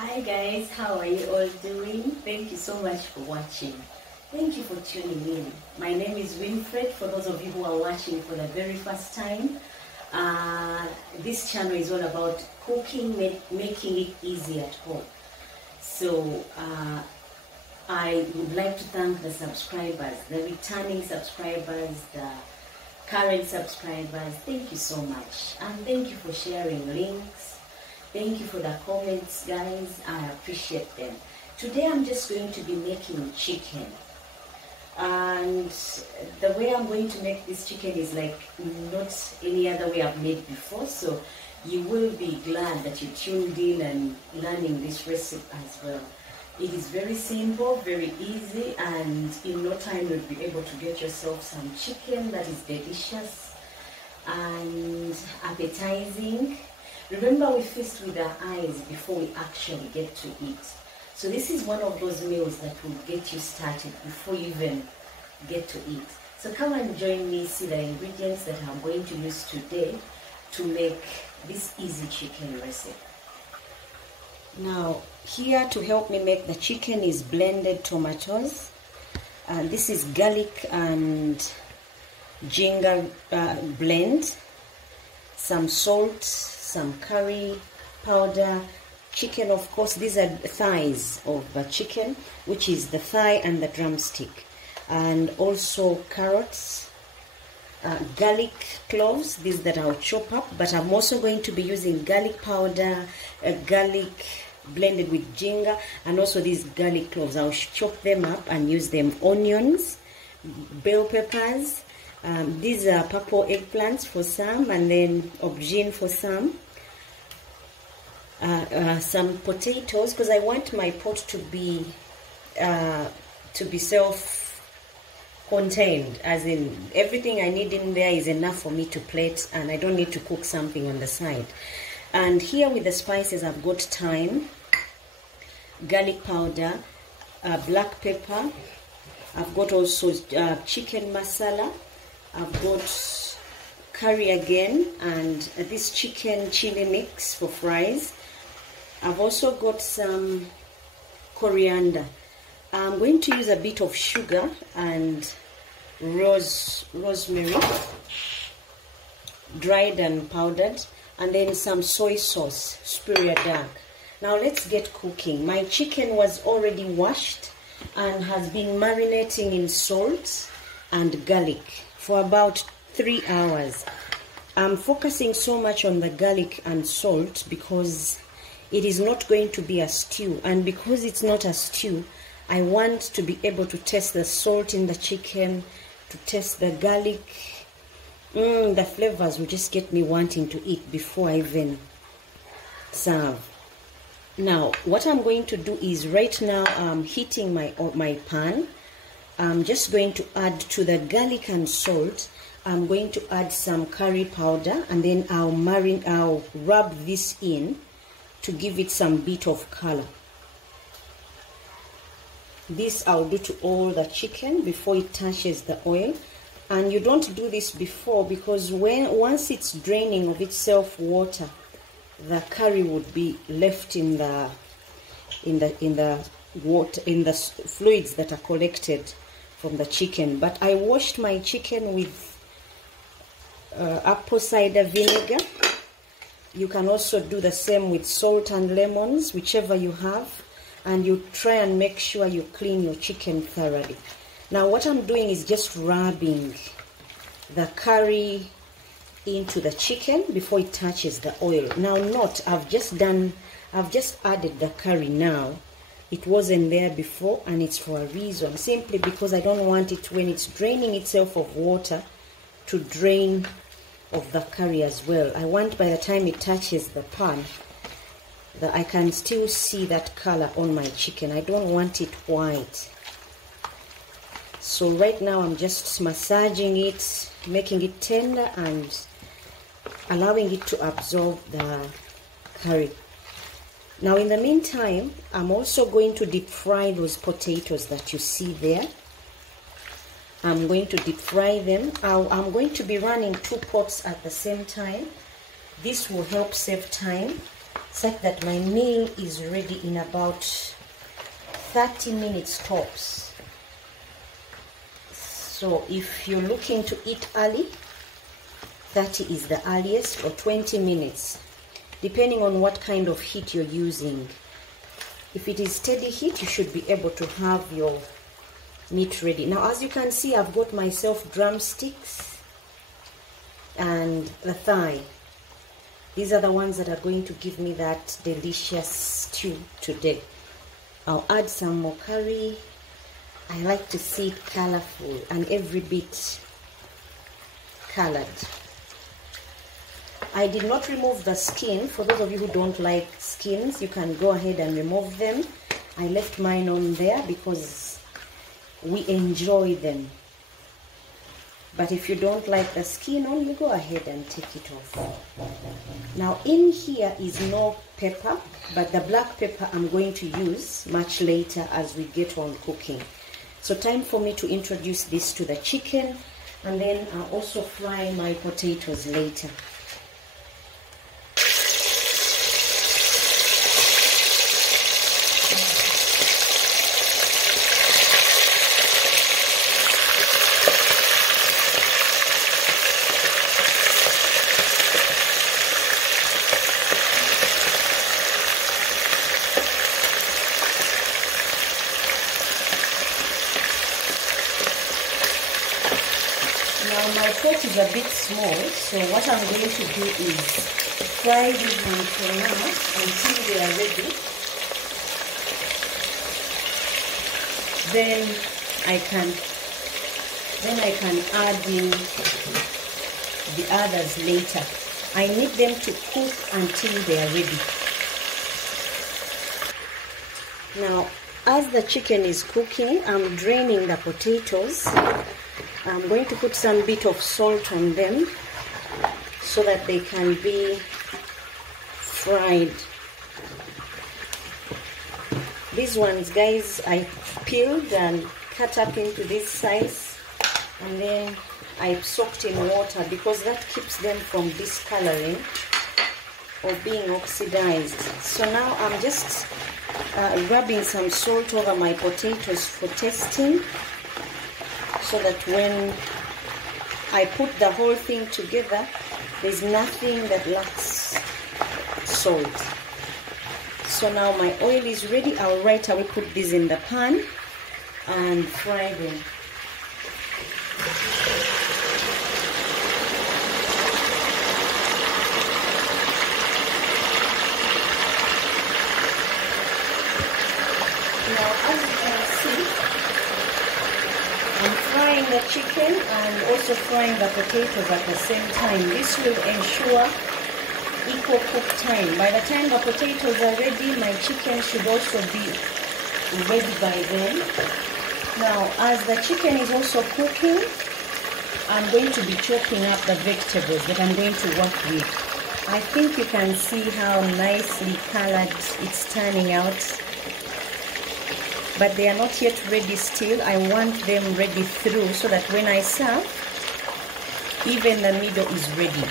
Hi guys, how are you all doing? Thank you so much for watching. Thank you for tuning in. My name is Winfred. For those of you who are watching for the very first time, this channel is all about cooking, making it easy at home. So I would like to thank the subscribers, the returning subscribers, the current subscribers. Thank you so much, and thank you for sharing links. Thank you for the comments, guys. I appreciate them. Today I'm just going to be making chicken, and the way I'm going to make this chicken is like not any other way I've made before, so you will be glad that you tuned in and learning this recipe as well. It is very simple, very easy, and in no time you'll be able to get yourself some chicken that is delicious and appetizing. Remember, we feast with our eyes before we actually get to eat. So this is one of those meals that will get you started before you even get to eat. So come and join me, see the ingredients that I'm going to use today to make this easy chicken recipe. Now, here to help me make the chicken is blended tomatoes. This is garlic and ginger blend, some salt, some curry powder, chicken, of course. These are thighs of the chicken, which is the thigh and the drumstick, and also carrots, garlic cloves, these that I'll chop up, but I'm also going to be using garlic powder, garlic blended with ginger, and also these garlic cloves. I'll chop them up and use them. Onions, bell peppers, these are purple eggplants for some, and then aubergine for some. Some potatoes, because I want my pot to be self-contained, as in everything I need in there is enough for me to plate, and I don't need to cook something on the side. And here with the spices, I've got thyme, garlic powder, black pepper. I've got also chicken masala. I've got curry again, and this chicken chili mix for fries. I've also got some coriander. I'm going to use a bit of sugar and rosemary, dried and powdered, and then some soy sauce, Superior Dark. Now let's get cooking. My chicken was already washed and has been marinating in salt and garlic for about 3 hours. I'm focusing so much on the garlic and salt because it is not going to be a stew, and because it's not a stew, I want to be able to taste the salt in the chicken, to taste the garlic. The flavors will just get me wanting to eat before I even serve. Now, what I'm going to do is right now I'm heating my pan. I'm just going to add to the garlic and salt, I'm going to add some curry powder, and then I'll rub this in to give it some bit of color. This I'll do to all the chicken before it touches the oil. And you don't do this before, because once it's draining of itself water, the curry would be left in the water, in the fluids that are collected from the chicken. But I washed my chicken with apple cider vinegar. You can also do the same with salt and lemons, whichever you have, and you try and make sure you clean your chicken thoroughly. Now what I'm doing is just rubbing the curry into the chicken before it touches the oil. Now note, I've just added the curry now. It wasn't there before, and it's for a reason, simply because I don't want it, when it's draining itself of water, to drain of the curry as well. I want by the time it touches the pan that I can still see that color on my chicken. I don't want it white. So right now I'm just massaging it, making it tender and allowing it to absorb the curry. Now in the meantime, I'm also going to deep fry those potatoes that you see there. I'm going to deep fry them. I'm going to be running 2 pots at the same time. This will help save time such that my meal is ready in about 30 minutes tops. So if you're looking to eat early, 30 is the earliest, or 20 minutes, depending on what kind of heat you're using. If it is steady heat, you should be able to have your meat ready. Now, as you can see, I've got myself drumsticks and the thigh. These are the ones that are going to give me that delicious stew today. I'll add some more curry. I like to see it colorful and every bit colored. I did not remove the skin. For those of you who don't like skins, you can go ahead and remove them. I left mine on there because we enjoy them. But if you don't like the skin on, you go ahead and take it off. Now in here is no pepper, but the black pepper I'm going to use much later as we get on cooking. So time for me to introduce this to the chicken, and then I'll also fry my potatoes later. Now my pot is a bit small, so what I'm going to do is fry these for now until they are ready. Then I can add in the others later. I need them to cook until they are ready. Now, as the chicken is cooking, I'm draining the potatoes. I'm going to put some bit of salt on them so that they can be fried. These ones, guys, I peeled and cut up into this size, and then I soaked in water because that keeps them from discoloring or being oxidized. So now I'm just rubbing some salt over my potatoes for tasting, so that when I put the whole thing together, there's nothing that lacks salt. So now my oil is ready. I'll right away put this in the pan and fry them. Now, as you can see, I'm frying the chicken and also frying the potatoes at the same time. This will ensure equal cook time. By the time the potatoes are ready, my chicken should also be ready by then. Now, as the chicken is also cooking, I'm going to be chopping up the vegetables that I'm going to work with. I think you can see how nicely colored it's turning out. But they are not yet ready still. I want them ready through so that when I serve, even the middle is ready.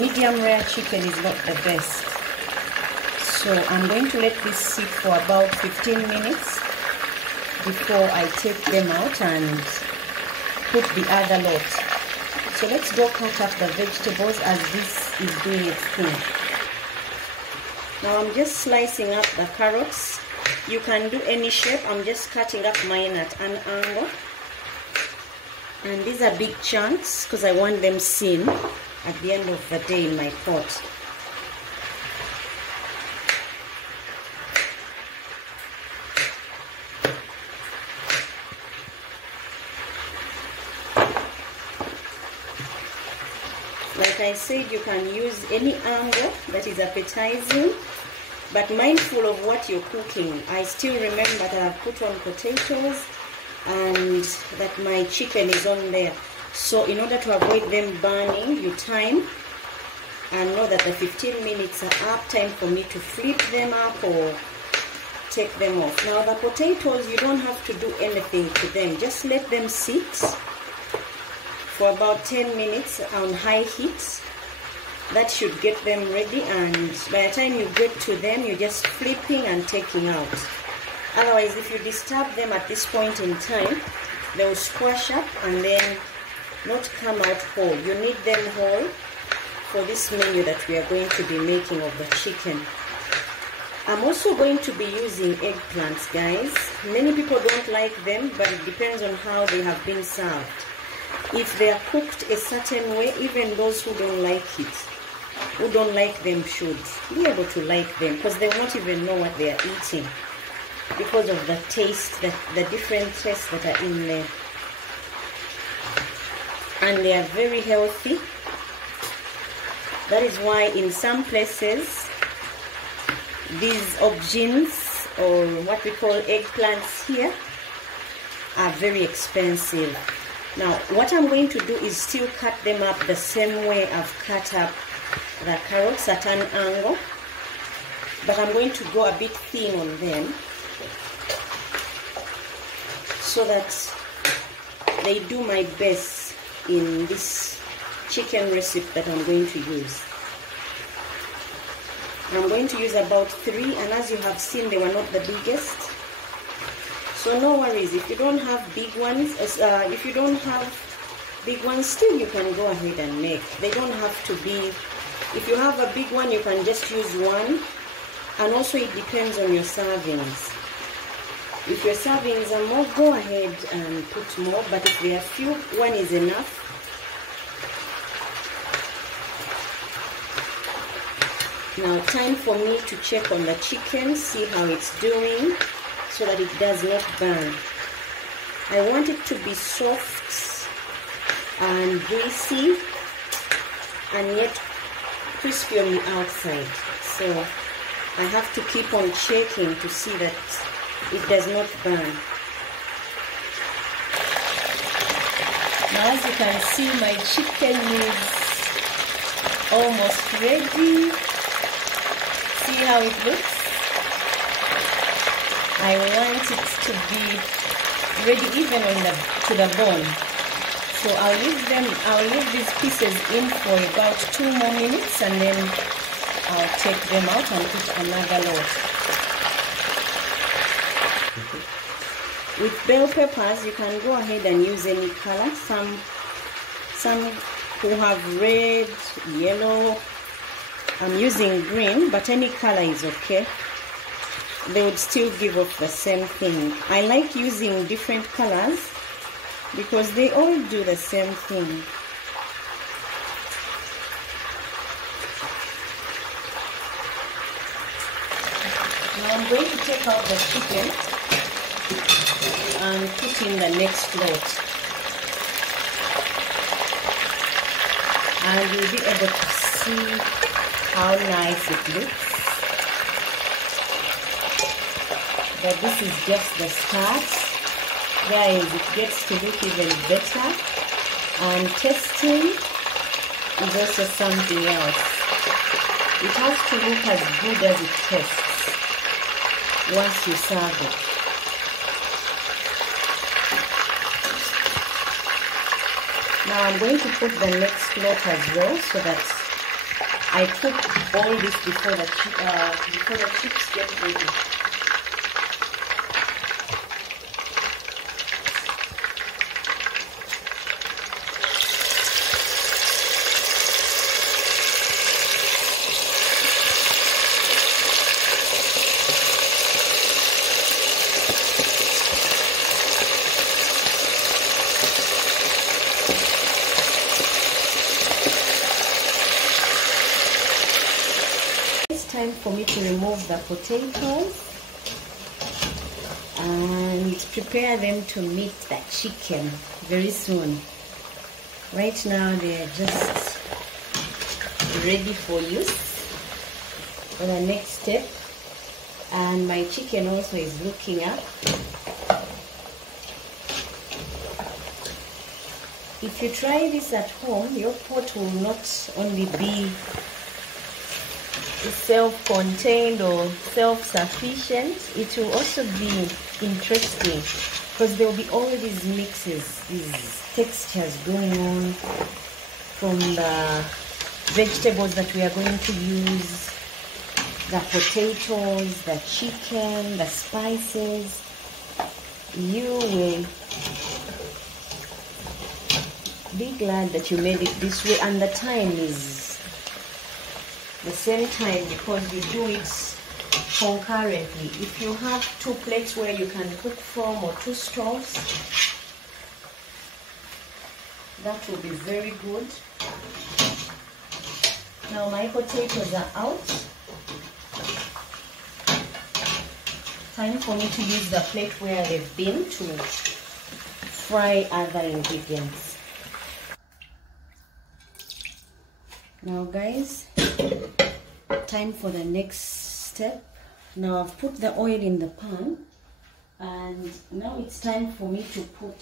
Medium rare chicken is not the best. So I'm going to let this sit for about 15 minutes before I take them out and put the other lot. So let's go cut up the vegetables as this is doing its thing. Now I'm just slicing up the carrots. You can do any shape. I'm just cutting up mine at an angle. And these are big chunks because I want them seen at the end of the day in my pot. Like I said, you can use any angle that is appetizing, but mindful of what you're cooking. I still remember that I've put on potatoes and that my chicken is on there. So in order to avoid them burning, you time and know that the 15 minutes are up, time for me to flip them up or take them off. Now the potatoes, you don't have to do anything to them. Just let them sit for about 10 minutes on high heat That should get them ready, and by the time you get to them, you're just flipping and taking out. Otherwise, if you disturb them at this point in time, they will squash up and then not come out whole. You need them whole for this menu that we are going to be making of the chicken. I'm also going to be using eggplants, guys. Many people don't like them, but it depends on how they have been served. If they are cooked a certain way, even those who don't like it, who don't like them, should be able to like them, because they won't even know what they are eating because of the taste, the different tastes that are in there. And they are very healthy. That is why in some places these aubergines, or what we call eggplants here, are very expensive. Now what I'm going to do is still cut them up the same way I've cut up the carrots at an angle, but I'm going to go a bit thin on them so that they do my best in this chicken recipe that I'm going to use. I'm going to use about 3, and as you have seen, they were not the biggest. So no worries, if you don't have big ones, still you can go ahead and make. They don't have to be, if you have a big one, you can just use 1. And also it depends on your servings. If your servings are more, go ahead and put more, but if there are few, 1 is enough. Now time for me to check on the chicken, see how it's doing, so that it does not burn. I want it to be soft and greasy and yet crispy on the outside. So I have to keep on checking to see that it does not burn. Now as you can see, my chicken is almost ready. See how it looks? I want it to be ready even on to the bone. So I'll leave these pieces in for about 2 more minutes, and then I'll take them out and put another load. With bell peppers, you can go ahead and use any color. Some who have red, yellow. I'm using green, but any color is okay. They would still give off the same thing. I like using different colors because they all do the same thing. Now I'm going to take out the chicken and put in the next lot. And you'll be able to see how nice it looks. But this is just the start. Guys, it gets to look even better. And tasting is also something else. It has to look as good as it tastes once you serve it. Now I'm going to put the next lot as well, so that I cook all this before the chips get ready. Time for me to remove the potatoes and prepare them to meet the chicken very soon. Right now they are just ready for use for the next step, and my chicken also is looking up. If you try this at home, your pot will not only be self-contained or self-sufficient, it will also be interesting because there will be all these mixes, these textures going on from the vegetables that we are going to use, the potatoes, the chicken, the spices. You will be glad that you made it this way, and the time is the same time because we do it concurrently. If you have 2 plates where you can cook from or 2 stoves, that will be very good. Now my potatoes are out. Time for me to use the plate where they've been to fry other ingredients. Now guys, time for the next step. Now I've put the oil in the pan, and now it's time for me to put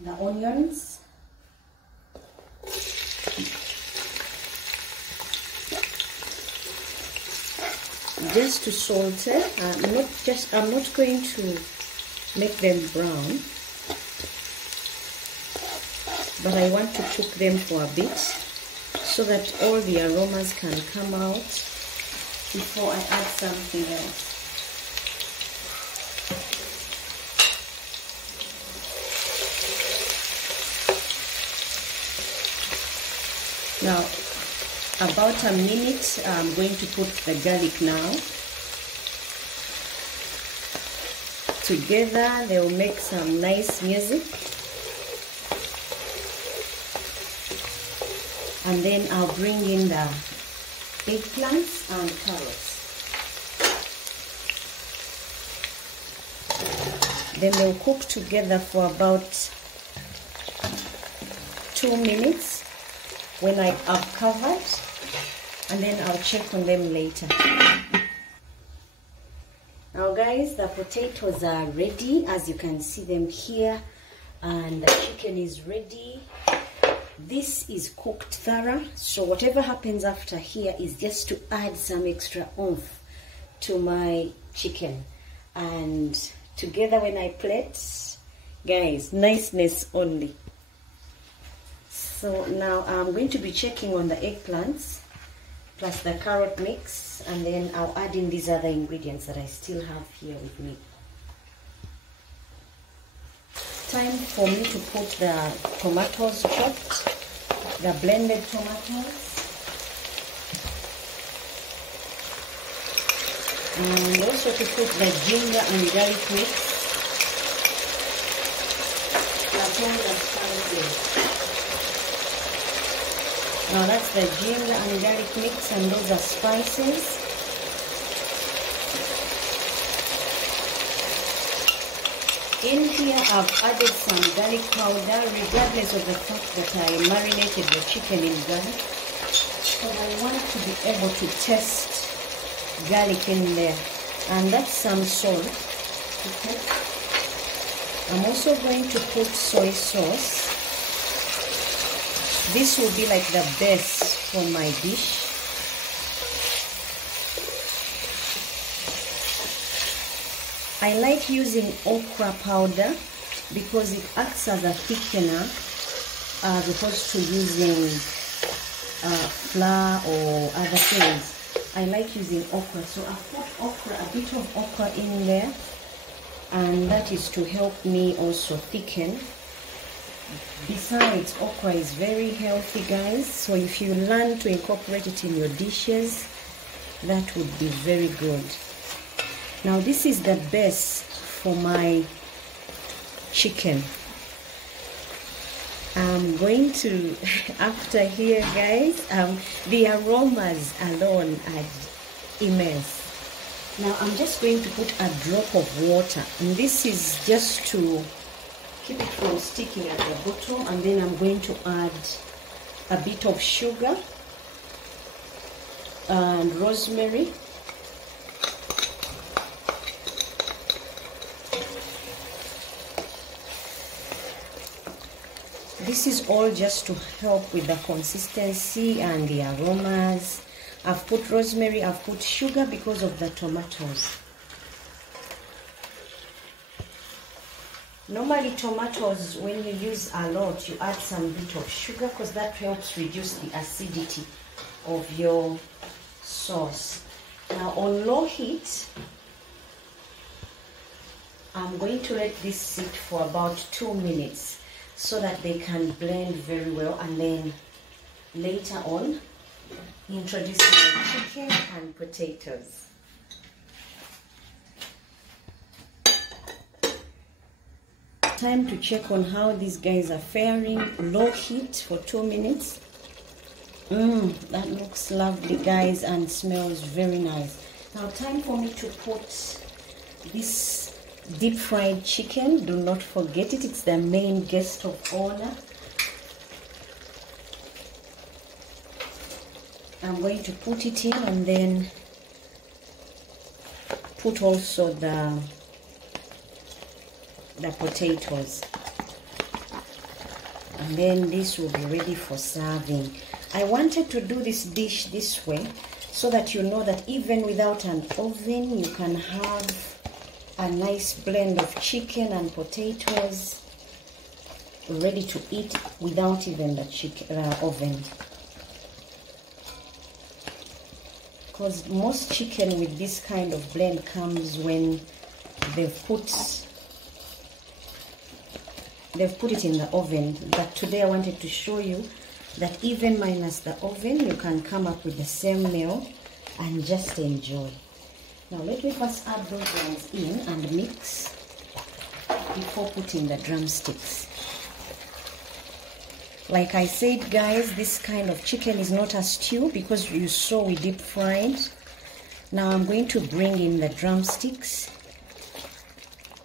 the onions. Just to saute. I'm not going to make them brown, but I want to cook them for a bit so that all the aromas can come out before I add something else. Now, about a minute, I'm going to put the garlic now. Together, they will make some nice music. And then I'll bring in the eggplants and carrots. Then they'll cook together for about 2 minutes when I've covered, and then I'll check on them later. Now guys, the potatoes are ready, as you can see them here, and the chicken is ready. This is cooked thorough, so whatever happens after here is just to add some extra oomph to my chicken. And together when I plate, guys, niceness only. So now I'm going to be checking on the eggplants plus the carrot mix, and then I'll add in these other ingredients that I still have here with me. Time for me to put the tomatoes chopped, the blended tomatoes, and also to put the ginger and garlic mix, plus all the spices. Now that's the ginger and garlic mix, and those are spices. In here I've added some garlic powder, regardless of the fact that I marinated the chicken in garlic. So I want to be able to taste garlic in there. And that's some salt. Okay. I'm also going to put soy sauce. This will be like the base for my dish. I like using okra powder because it acts as a thickener as opposed to using flour or other things. I like using okra, so I've put okra, a bit of okra in there, and that is to help me also thicken. Besides, okra is very healthy, guys, so if you learn to incorporate it in your dishes, that would be very good. Now this is the base for my chicken. I'm going to, after here guys, the aromas alone are immense. Now I'm just going to put a drop of water, and this is just to keep it from sticking at the bottom, and then I'm going to add a bit of sugar and rosemary. This is all just to help with the consistency and the aromas. I've put rosemary, I've put sugar because of the tomatoes. Normally tomatoes, when you use a lot, you add some bit of sugar because that helps reduce the acidity of your sauce. Now on low heat, I'm going to let this sit for about 2 minutes so that they can blend very well, and then later on introduce my chicken and potatoes. Time to check on how these guys are faring. Low heat for 2 minutes. That looks lovely, guys, and smells very nice. Now time for me to put this deep fried chicken. Do not forget it, it's the main guest of honor. I'm going to put it in and then put also the potatoes, and then this will be ready for serving. I wanted to do this dish this way so that you know that even without an oven you can have a nice blend of chicken and potatoes ready to eat without even the oven. Because most chicken with this kind of blend comes when they've put it in the oven, but today I wanted to show you that even minus the oven you can come up with the same meal and just enjoy. Now let me first add those ones in and mix before putting the drumsticks. Like I said, guys, this kind of chicken is not a stew because you saw we deep fried. Now I'm going to bring in the drumsticks,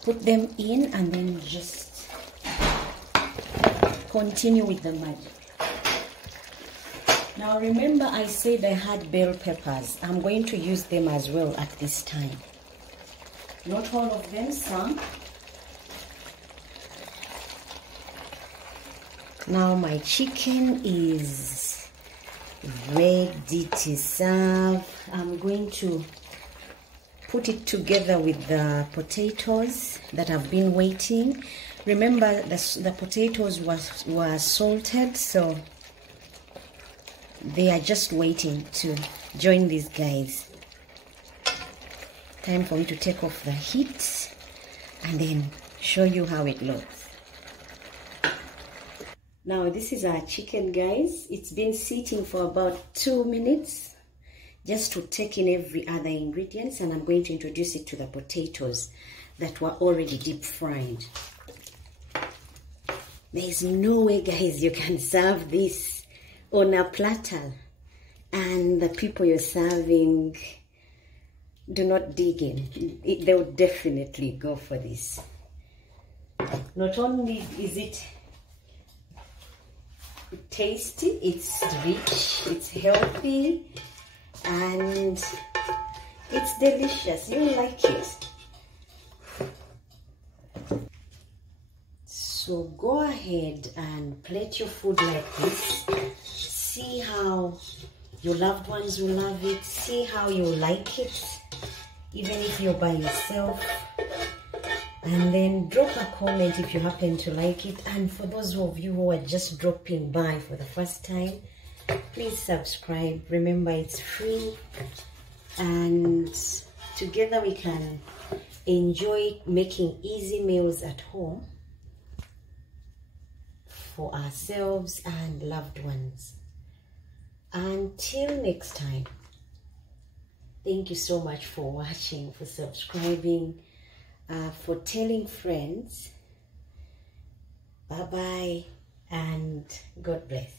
put them in, and then just continue with the magic. Now remember I said I had bell peppers. I'm going to use them as well at this time. Not all of them, some. Now my chicken is ready to serve. I'm going to put it together with the potatoes that have been waiting. Remember the potatoes were salted, so they are just waiting to join these guys. Time for me to take off the heat and then show you how it looks. Now this is our chicken, guys. It's been sitting for about 2 minutes just to take in every other ingredients, and I'm going to introduce it to the potatoes that were already deep fried. There's no way, guys, you can serve this on a platter and the people you're serving do not dig in. They'll definitely go for this. Not only is it tasty, it's rich, it's healthy, and it's delicious. You'll like it. So go ahead and plate your food like this. See how your loved ones will love it. See how you like it, even if you're by yourself. And then drop a comment if you happen to like it. And for those of you who are just dropping by for the first time, please subscribe. Remember, it's free, and together we can enjoy making easy meals at home for ourselves and loved ones. Until next time, thank you so much for watching, for subscribing, for telling friends. Bye bye, and God bless.